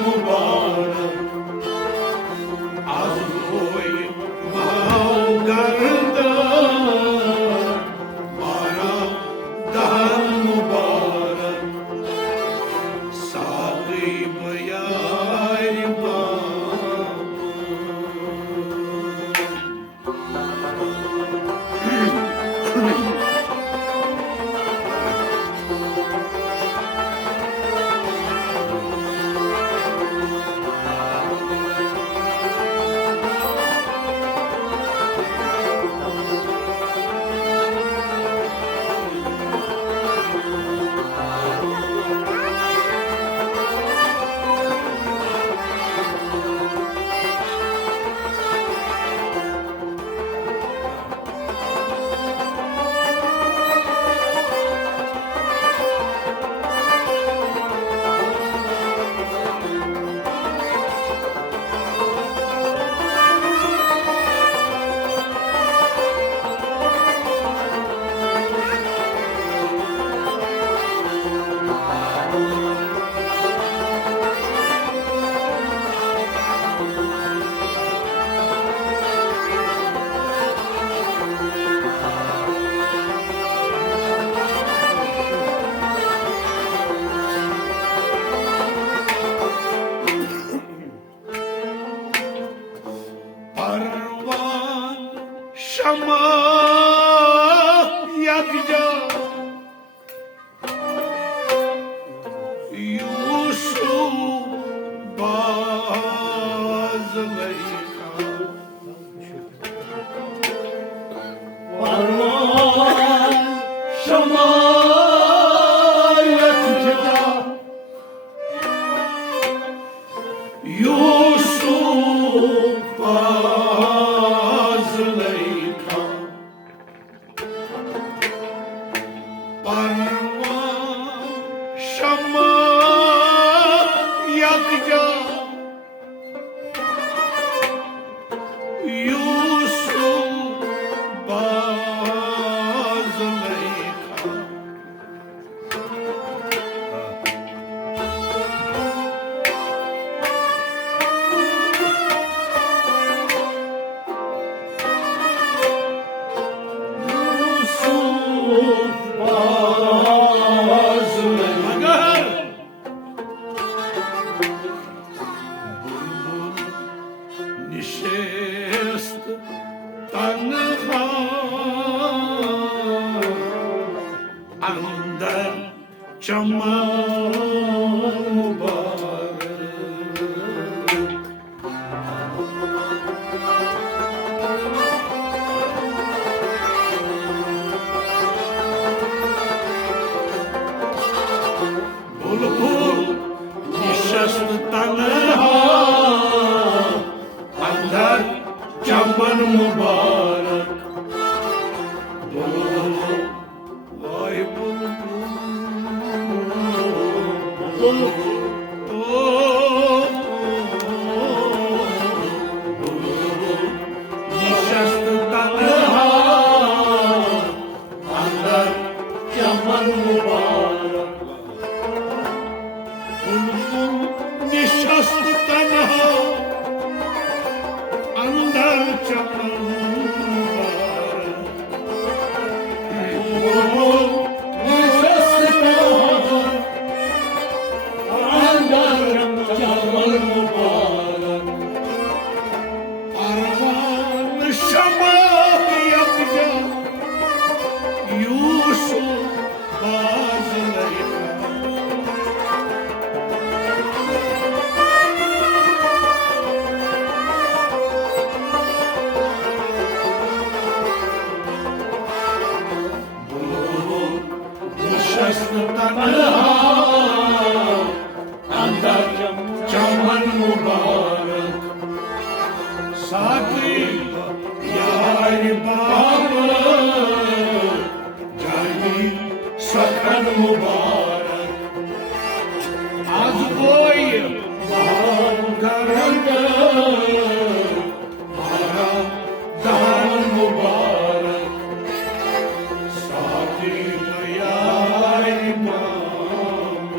मुबारक आज होय भाव गर्दन मारा दान मुबारक सागरी बयार शमा यकजा यूसुफ बाज लैखा परवान शमा यकजा यूसुफ बाज लैखा परवान शमा यकजा यूसुफ बाज लैखा निशेस्त तन्हा अंदर चमन मुबारक बुलबुल निशस्त तन्हा अंदर चमन मुबारक वाहे बुलबुल निशस्त तन्हा अंदर चमन मुबारक बुलबुल निशस्त तन्हा अंदर चमन मुबारक बुलबुल निशस्त तन्हा अंदर चमन मुबारक परवान शमा यकजा यूसुफ बाज लैखा निशस्त तन्हा अंदर चमन मुबारक साथी यार बाब जानी सखन मुबारक आज कोई भाव गर्दन मारा दान मुबारक साथी यार बाब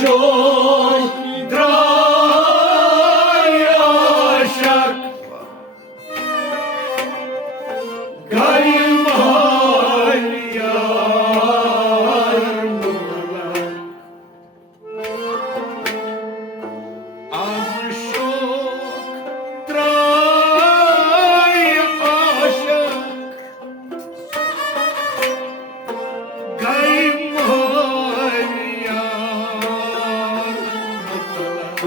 شوق درای عاشق قایم های یار مطلق از شوق درای عاشق قایم های یار مطلق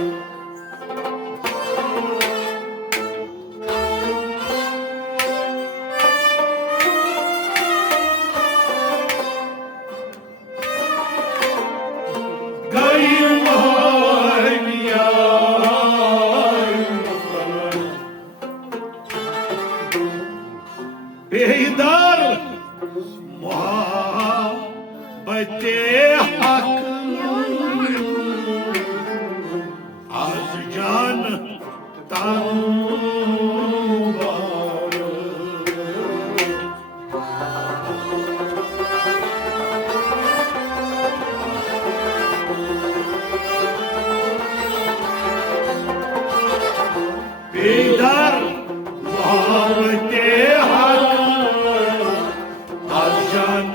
قایم های یار مطلق بیدار محبت حق از جان تن بیدار محبت حق از جان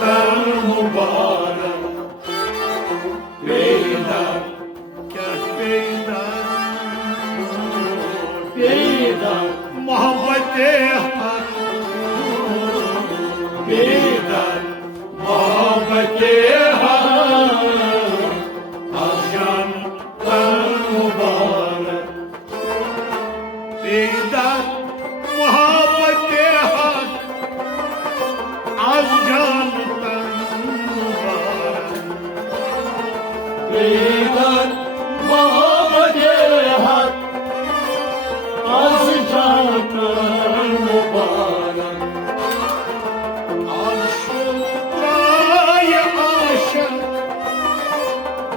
تن مبارک بیدار که بیدار محبت حق بیدار محبت حق از جان تن مبارک بیدار محبت حق از جان تن مبارک بیدار محبت حق از جان تن مبارک از شکرای عاشق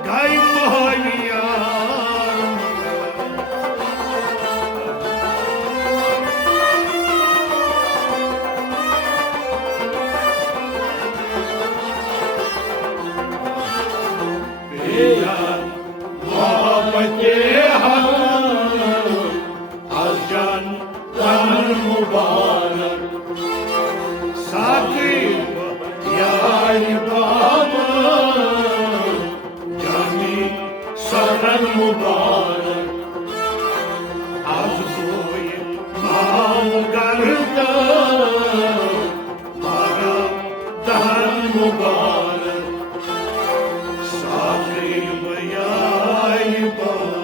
قایم های یار بیدار محبت حق از جان تن مبارک ساقی یاری بابا جامی سرن مبارک از بوی مام گردن مارا دهن مبارک ساقی بیای بابا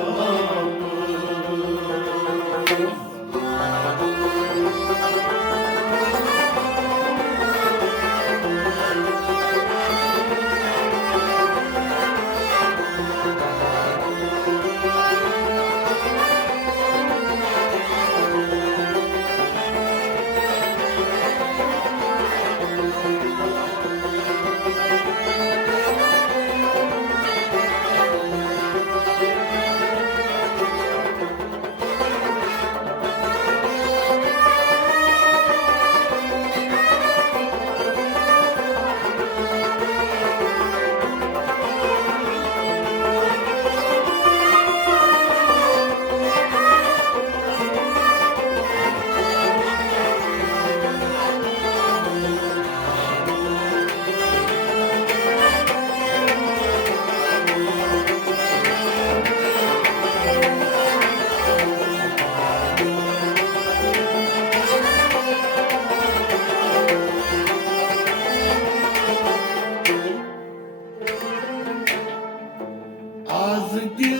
از دل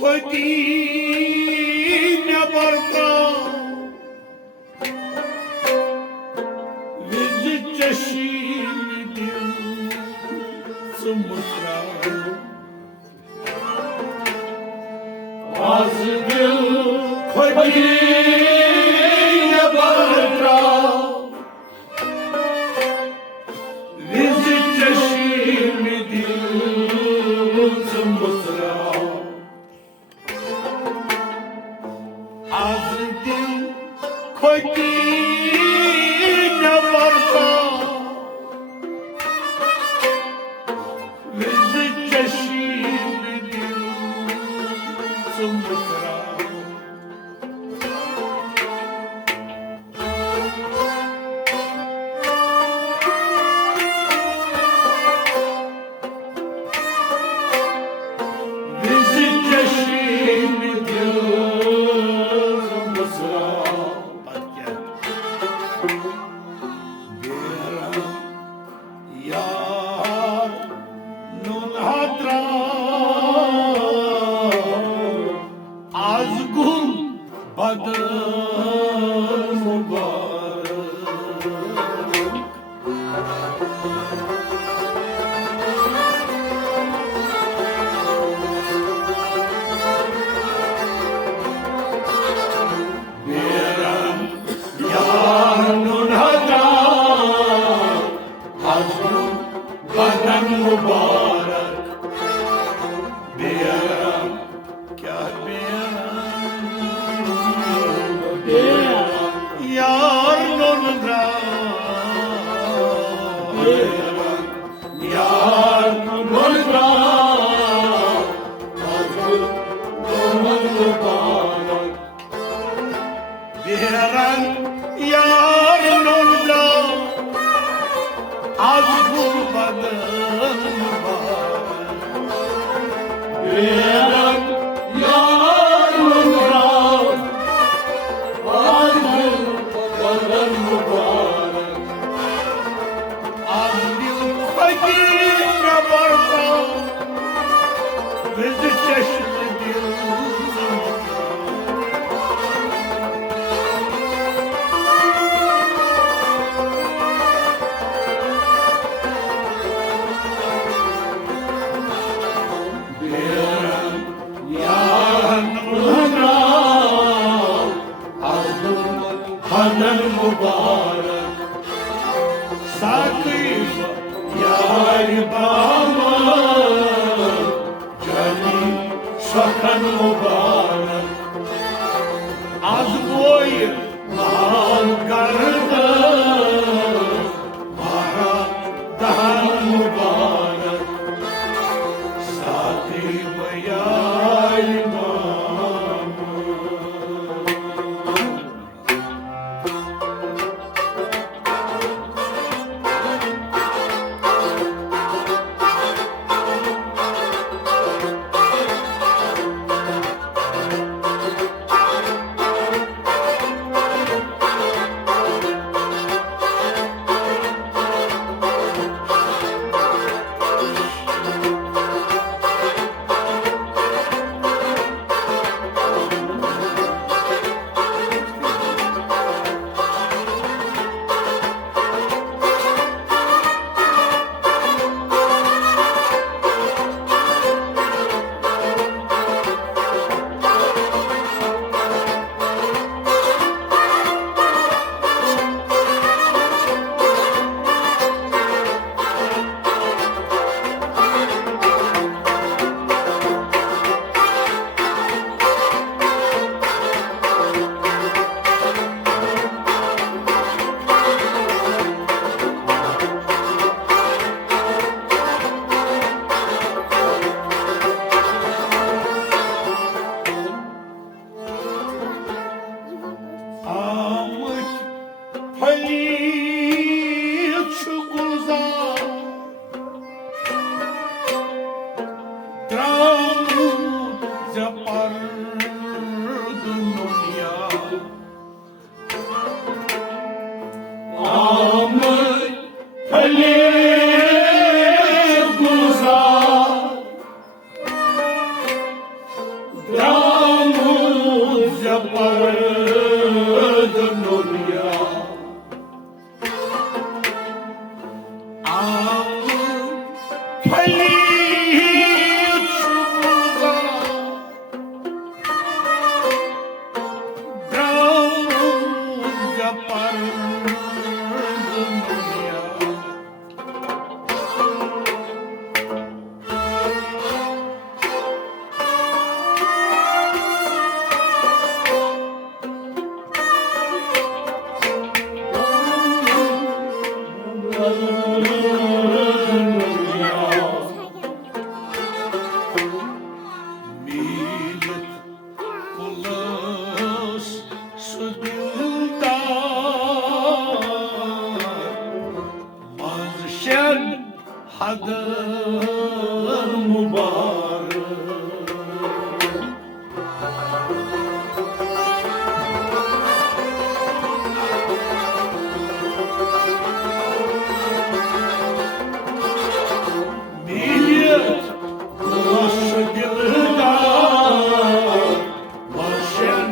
خودی نبردم وز چشم دل سمسرم از دل خودی نبردم وز چشم دل سمسرم از دل خودی نبردم وز چشم Badr mübarek. Biram yarnun hada hazru Badr mübarek. Biram kya yarnun hada yarnun hada hazru Badr mübarek. Biran yarnun hada hazru Badr mübarek. Biran yarnun hada hazru Badr mübarek. Azmil fakir barka bizi çeşitli Badr mübarek. Sakif yar bama Cani şakan mübarek. Az boy mal garda Mara dahan mübarek. Sakif yar bama Badr mübarek. Millet başı dilda başın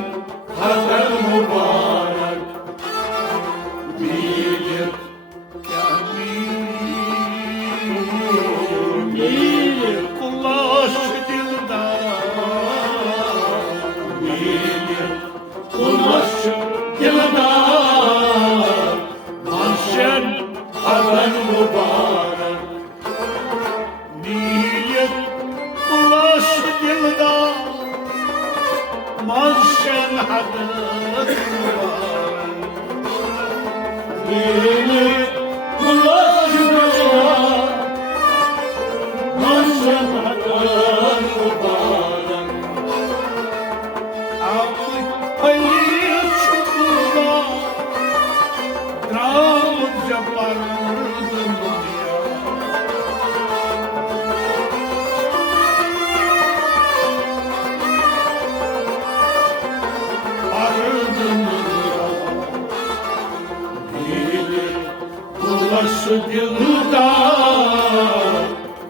Yılda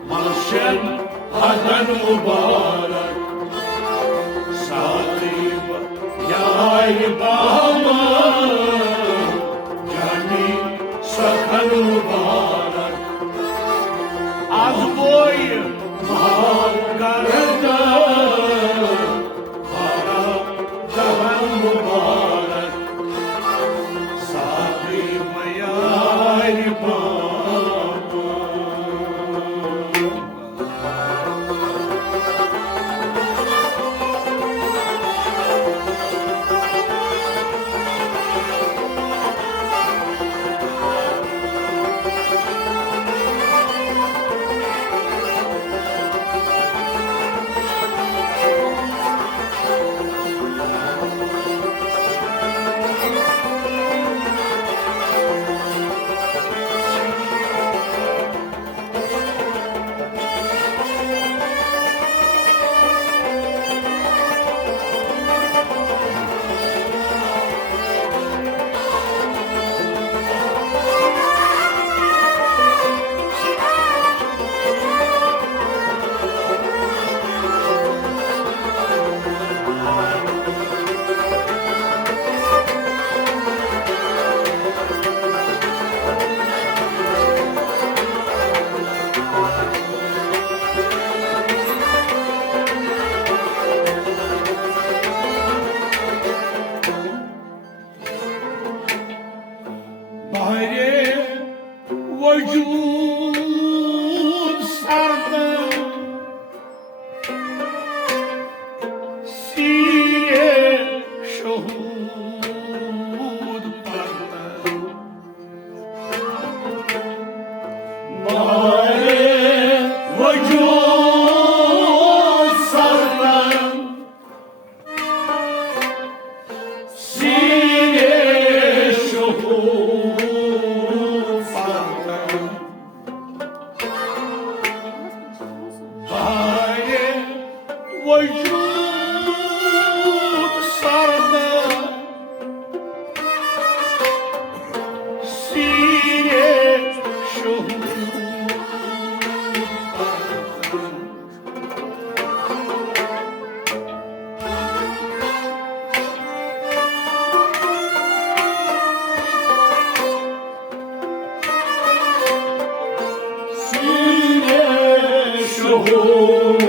Mahşer Hadan mübarek Sahib Yay Baba Cani Sakal mübarek Az boy Magarda Para Dahan mübarek Sahib Yay Baba Vücud sardı Sine şuhud pardı Mare vücud sardı Sine şuhud وجود صرنا سينة شهود سينة شهود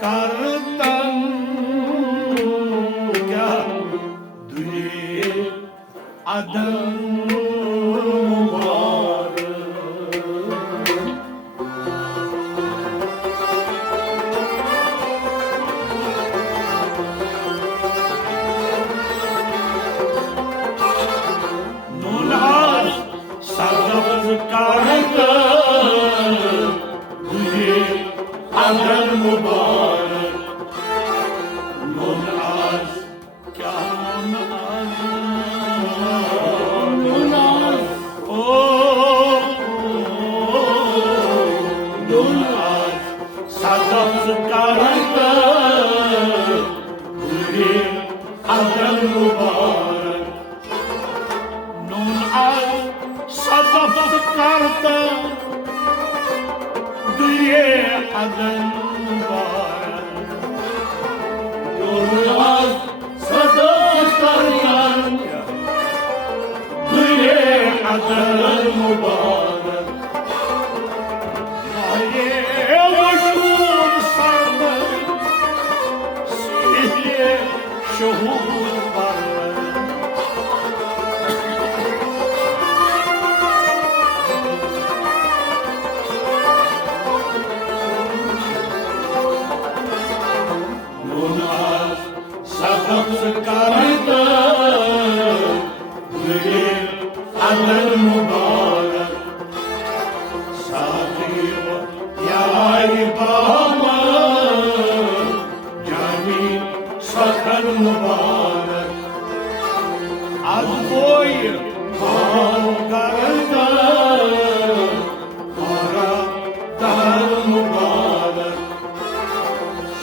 Kardan ya dünya adam var. Nunaz sadaf kardan dünya adam var. Nunaz kân Nunaz oh Nunaz sadaf kardan dünya adam var. Nunaz sadaf kardan dünya adam var. Nunaz sadaf kardan dünya adam var. Maye vücud sardı Sihre şuhud var. سكرت للعمل المبارك ساقي يا إباما جاني سكر مبارك أبوي قرد دار مبارك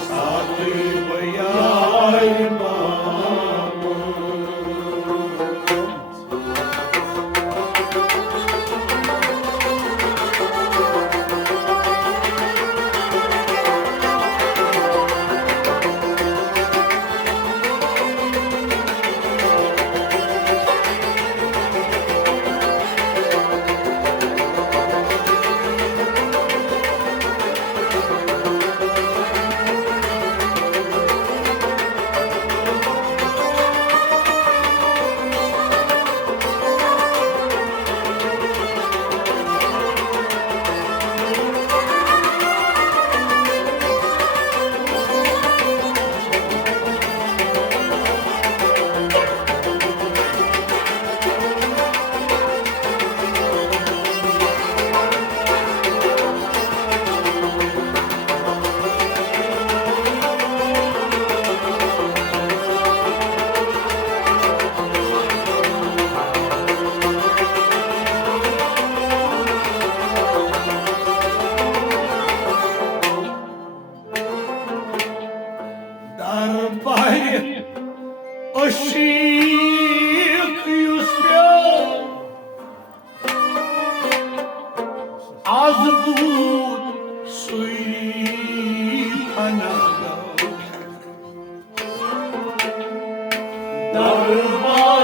ساقي يا إباما دربای اشیق یوسف از بود سوی پناه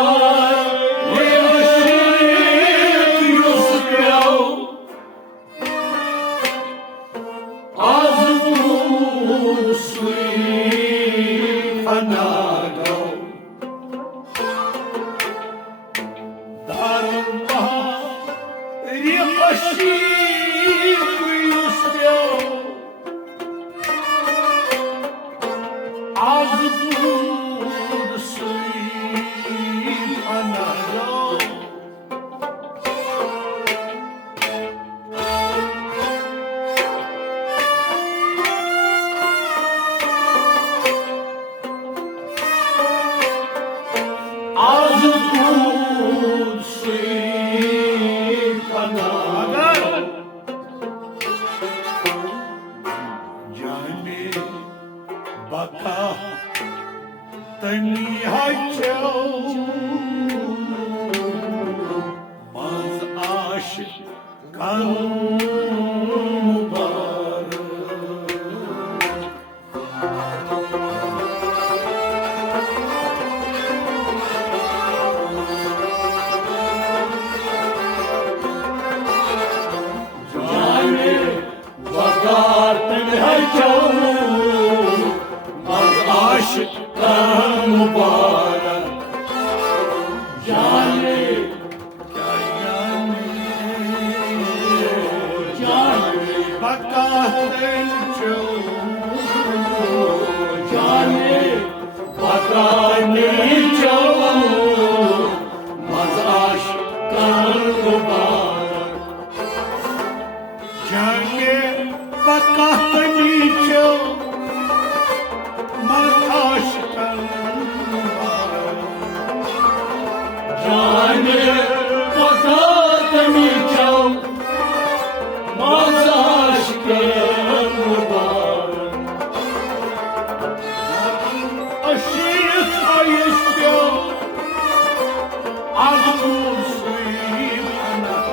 دربای اشیق یوسف از بود سوی پناه دربای اشیق یوسف از بود سوی پناه از بود سوی پناه جانی بقا تنی هجو باز عاشق کن مبارک جانی بقا تنی هجو باز عاشق کن مبارک جانی جانی بقا تنجو جانی بقا نیجو باز عاشق کن مبارک جانی بقا نیجو جانی بقا تمیچو باز عاشق مبارک اشیق یوسف از بود سوی پناه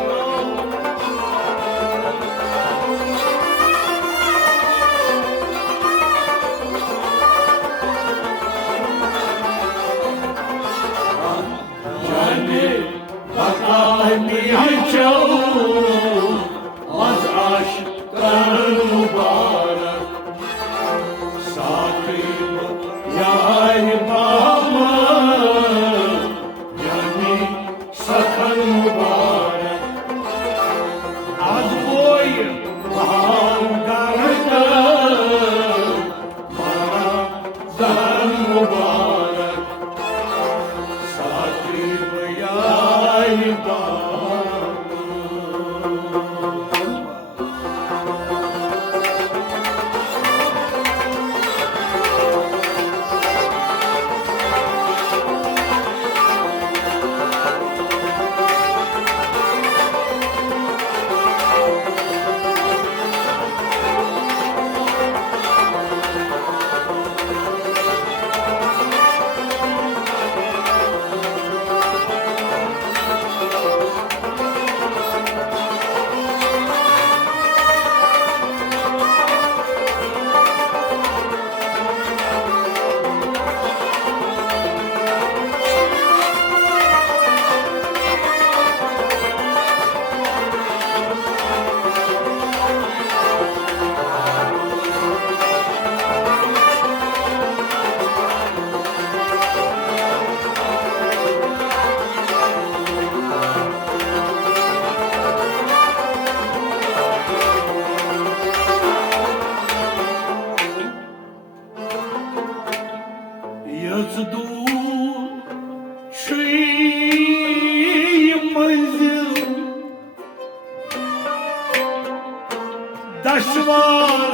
دشوار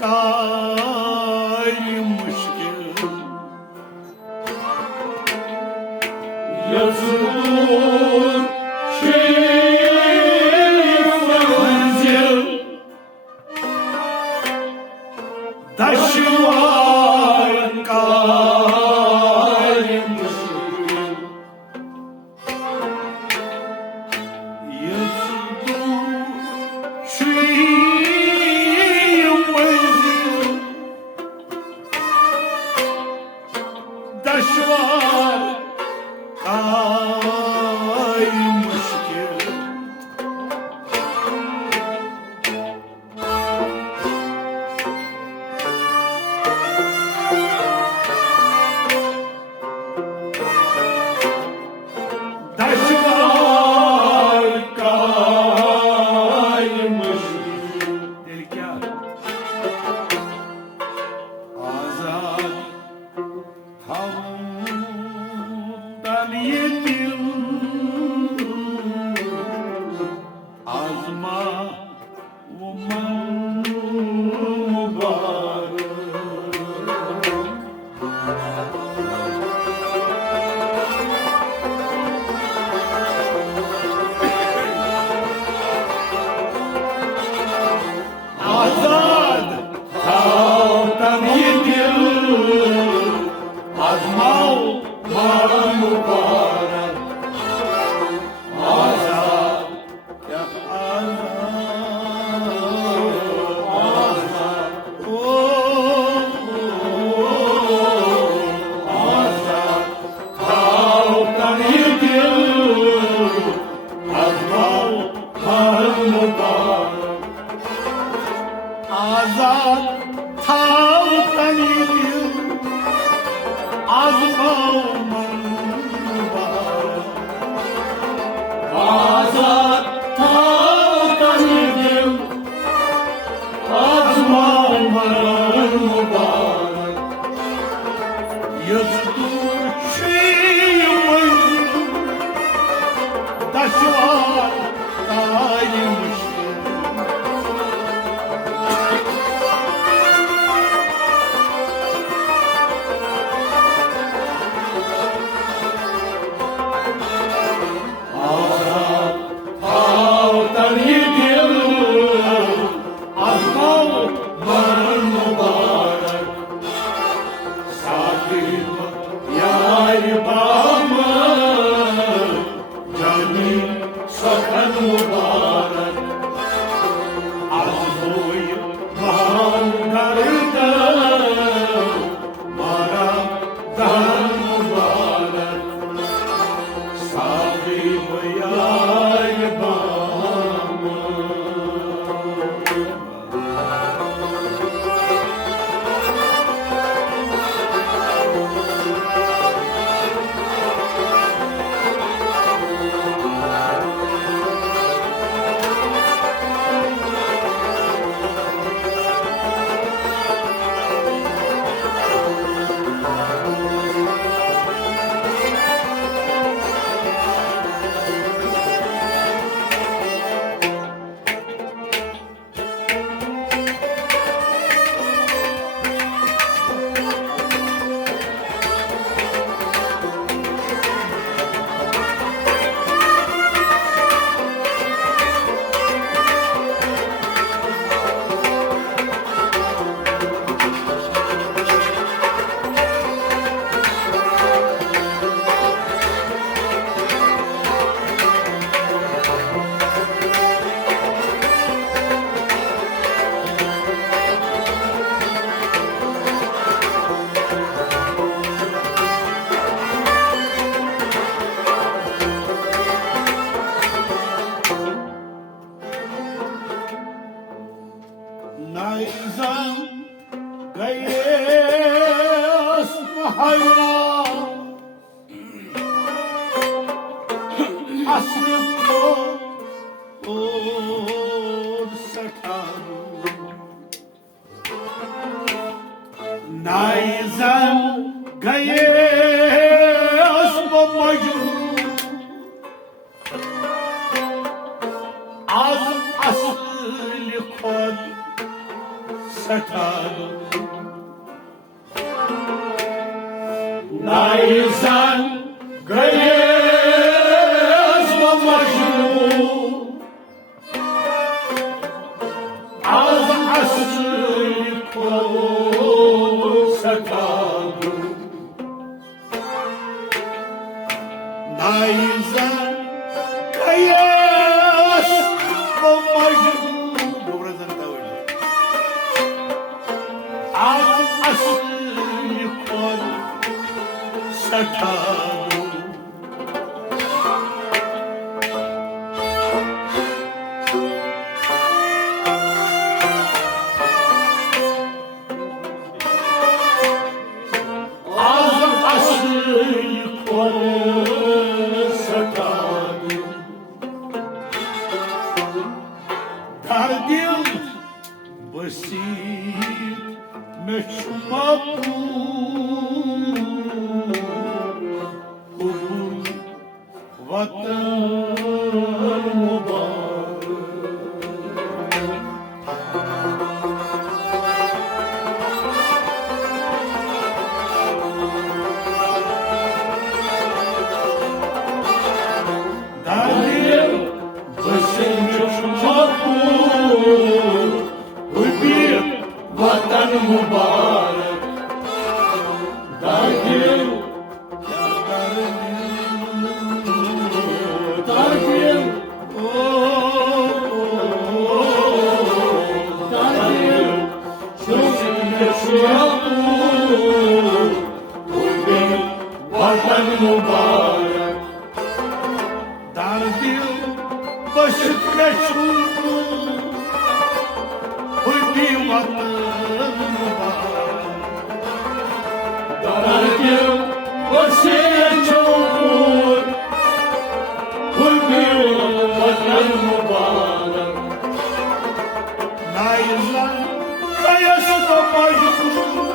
gayri müşkil yazılır şehir manzil دشوار gayri müşkil yazılır şehir manzil دشوار gayri müşkil دشوار gayri müşkil Dilkar azad tavdan yedim azma uman mübarek azad tavdan yedim azma uman mübarek azad ya azad azad tavdan yedim azma uman mübarek azad tavdan yedim azma uman mübarek azad tavdan yedim azma uman mübarek yazılır şehir دشوار gayri müşkil azad tavdan yedim azma uman mübarek sakın yar bağımı canı sakan mübarek arzuy bağlarında maradan mübarek sahip yar bağımı نایزم گیس محیران اصل پر سکن نایزم گیس با مجنون از اصل خود ستاد نیزن گریز و مجنون از اصل خود ستاد نیزن گریز و مجنون دوباره زنده ویلی از اصل خود ستاد Kardil basit meşmabu Hubul vatan mübarek Kardil basit meşmabu Vatan mübarek Dargil Dargil Dargil Vatan mübarek Dargil basit meşhurdu Uybi vatan Dargil basit çukur Uybi vatan mübarek Nayzan kayası da majnun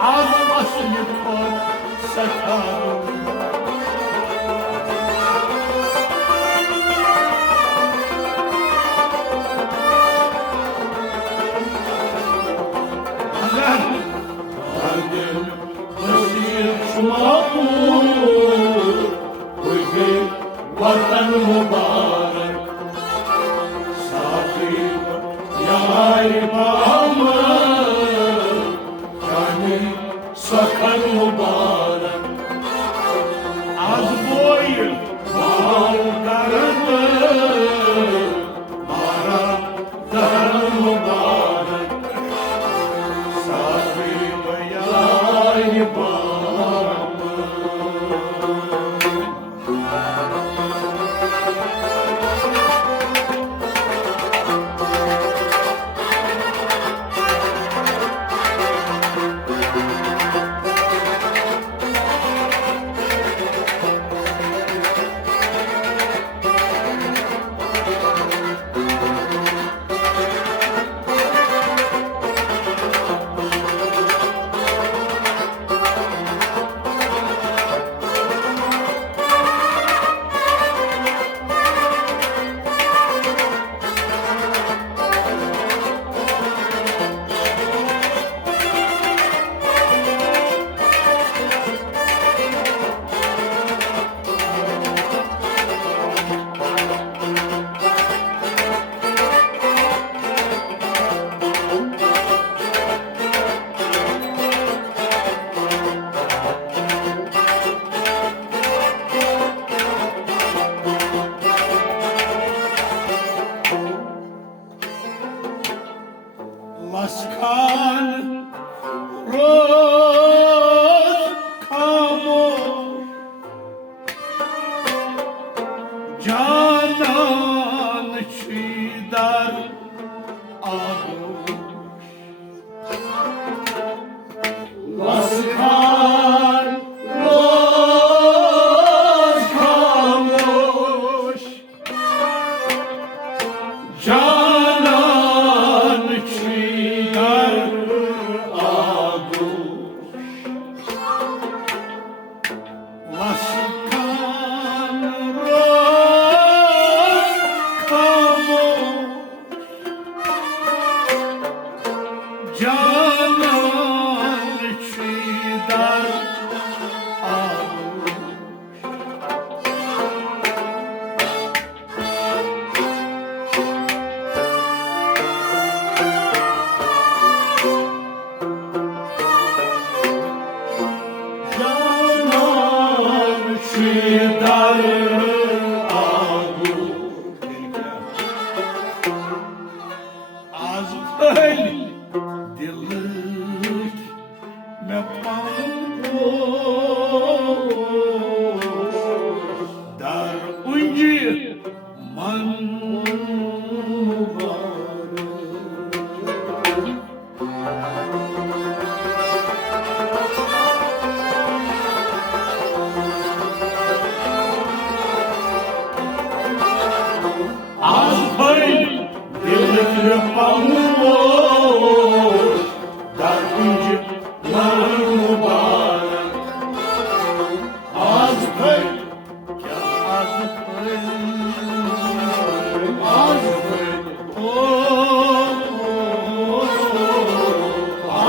Az aslı kod satar Vatan mübarek Sakib yâri bağımır Cani sakan mübarek Az boyu bağlardır Mara dağın mübarek Sakib yâri bağımır Laskan roz kamor Canan çidar aduş Laskan roz kamor Canan çidar Laskan roz kamor păi, de lâch me pampo, dar unde manu Dilekle pamuk, dar unde manu mübarek. Az pey, az pey, az pey,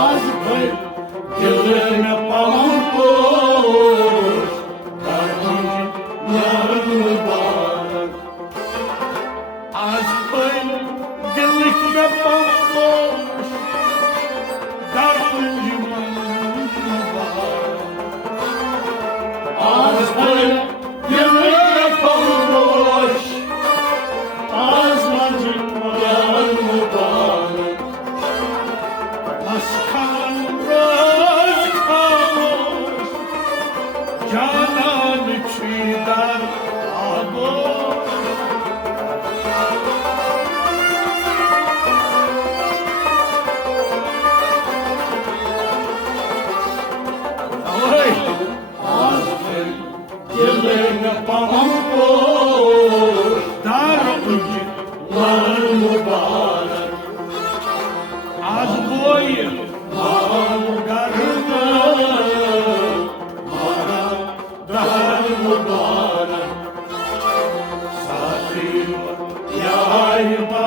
az pey, dilekle pamuk, dar unde manu mübarek. Az pey, dilekle pamuk, dar unde manu mübarek. Az pey, dilekle pamuk, az manu mübarek. Askan rızkamış, canan içinden aboş. Oy! Az pey, dilekle pamuk, dar unde manu mübarek. Az boyu mağarında, bana dar mübarek. Saçım yayma